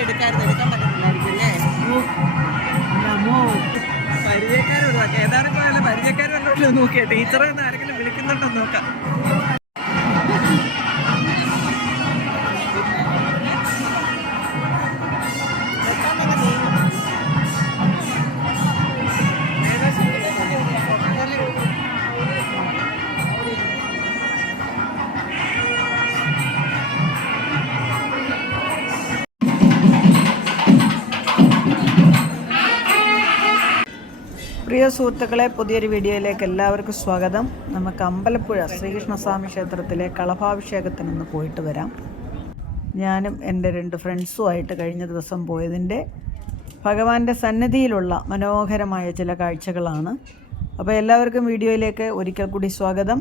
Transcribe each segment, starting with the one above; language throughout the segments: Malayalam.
എടുക്കായിരുന്നു എടുക്കാൻ പറ്റത്തില്ലായിരിക്കും അല്ലേ? പരിചയക്കാരോട് പരിചയക്കാരോട് നോക്കിയാ ടീച്ചറെ ആരെങ്കിലും വിളിക്കുന്നുണ്ടോ നോക്കാം. പ്രിയ സുഹൃത്തുക്കളെ പുതിയൊരു വീഡിയോയിലേക്ക് എല്ലാവർക്കും സ്വാഗതം നമുക്ക് അമ്പലപ്പുഴ ശ്രീകൃഷ്ണസ്വാമി ക്ഷേത്രത്തിലെ കളഭാഭിഷേകത്തിനൊന്ന് പോയിട്ട് വരാം ഞാനും എന്റെ രണ്ട് ഫ്രണ്ട്സുമായിട്ട് കഴിഞ്ഞ ദിവസം പോയതിന്റെ ഭഗവാന്റെ സന്നിധിയിലുള്ള മനോഹരമായ ചില കാഴ്ചകളാണ് അപ്പോൾ എല്ലാവർക്കും വീഡിയോയിലേക്ക് ഒരിക്കൽ കൂടി സ്വാഗതം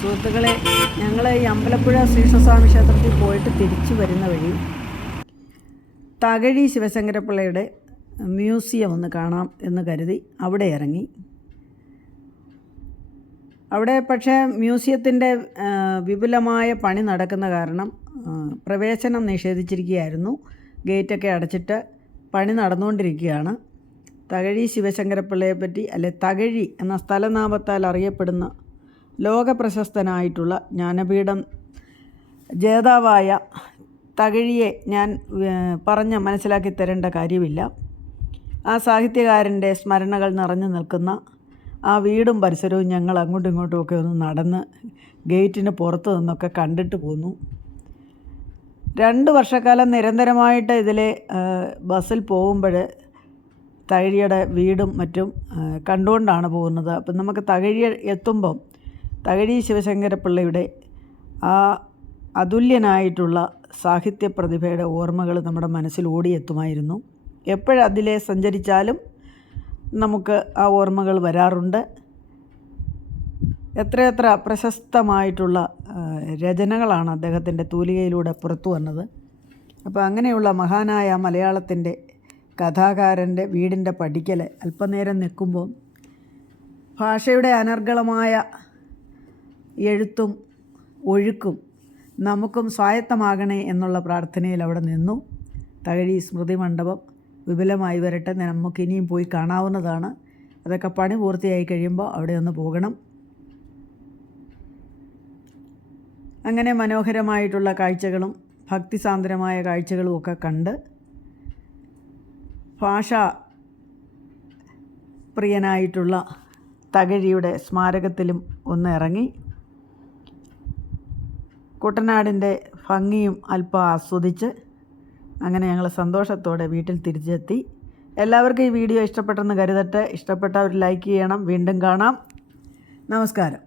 സുഹൃത്തുക്കളെ ഞങ്ങൾ ഈ അമ്പലപ്പുഴ ശ്രീകൃഷ്ണസ്വാമി ക്ഷേത്രത്തിൽ പോയിട്ട് തിരിച്ചു വരുന്ന വഴി തകഴി ശിവശങ്കരപ്പിള്ളയുടെ മ്യൂസിയം ഒന്ന് കാണാം എന്ന് കരുതി അവിടെ ഇറങ്ങി. അവിടെ പക്ഷേ മ്യൂസിയത്തിന്റെ വിപുലമായ പണി നടക്കുന്ന കാരണം പ്രവേശനം നിഷേധിച്ചിരിക്കുകയായിരുന്നു. ഗേറ്റൊക്കെ അടച്ചിട്ട് പണി നടന്നുകൊണ്ടിരിക്കുകയാണ്. തകഴി ശിവശങ്കരപ്പിള്ളയെ പറ്റി അല്ലെ തകഴി എന്ന സ്ഥലനാമത്താൽ അറിയപ്പെടുന്ന ലോകപ്രശസ്തനായിട്ടുള്ള ജ്ഞാനപീഠം ജേതാവായ തകഴിയെ ഞാൻ പറഞ്ഞ് മനസ്സിലാക്കി തരേണ്ട കാര്യമില്ല. ആ സാഹിത്യകാരന്റെ സ്മരണകൾ നിറഞ്ഞു നിൽക്കുന്ന ആ വീടും പരിസരവും ഞങ്ങൾ അങ്ങോട്ടും ഇങ്ങോട്ടുമൊക്കെ ഒന്ന് നടന്ന് ഗേറ്റിന് പുറത്ത് നിന്നൊക്കെ കണ്ടിട്ട് പോന്നു. രണ്ട് വർഷക്കാലം നിരന്തരമായിട്ട് ഇതിലെ ബസ്സിൽ പോകുമ്പോൾ തകഴിയുടെ വീടും മറ്റും കണ്ടുകൊണ്ടാണ് പോകുന്നത്. അപ്പം നമുക്ക് തകഴി എത്തുമ്പം തകഴി ശിവശങ്കരപ്പിള്ളയുടെ ആ അതുല്യനായിട്ടുള്ള സാഹിത്യ പ്രതിഭയുടെ ഓർമ്മകൾ നമ്മുടെ മനസ്സിൽ ഓടിയെത്തുമായിരുന്നു. എപ്പോഴതിലെ സഞ്ചരിച്ചാലും നമുക്ക് ആ ഓർമ്മകൾ വരാറുണ്ട്. എത്രയെത്ര പ്രശസ്തമായിട്ടുള്ള രചനകളാണ് അദ്ദേഹത്തിന്റെ തൂലികയിലൂടെ പുറത്തു വന്നത്. അപ്പോൾ അങ്ങനെയുള്ള മഹാനായ മലയാളത്തിന്റെ കഥാകാരന്റെ വീടിന്റെ പടിക്കൽ അല്പനേരം നിൽക്കുമ്പോൾ ഭാഷയുടെ അനർഗളമായ എഴുത്തും ഒഴുക്കും നമുക്കും സ്വായത്തമാകണേ എന്നുള്ള പ്രാർത്ഥനയിൽ അവിടെ നിന്നു. തകഴി സ്മൃതി മണ്ഡപം വിപുലമായി വരട്ടെ നമുക്കിനിയും പോയി കാണാവുന്നതാണ്. അതൊക്കെ പണി പൂർത്തിയായി കഴിയുമ്പോൾ അവിടെ ഒന്ന് പോകണം. അങ്ങനെ മനോഹരമായിട്ടുള്ള കാഴ്ചകളും ഭക്തിസാന്ദ്രമായ കാഴ്ചകളും ഒക്കെ കണ്ട് ഭാഷ പ്രിയനായിട്ടുള്ള തകഴിയുടെ സ്മാരകത്തിലും ഒന്ന് ഇറങ്ങി. കുട്ടനാടിന്റെ ഭംഗിയും അല്പം ആസ്വദിച്ച് അങ്ങനെ ഞങ്ങൾ സന്തോഷത്തോടെ വീട്ടിൽ തിരിച്ചെത്തി. എല്ലാവർക്കും ഈ വീഡിയോ ഇഷ്ടപ്പെട്ടെന്ന് കരുതട്ടെ. ഇഷ്ടപ്പെട്ടവർ ലൈക്ക് ചെയ്യണം. വീണ്ടും കാണാം. നമസ്കാരം.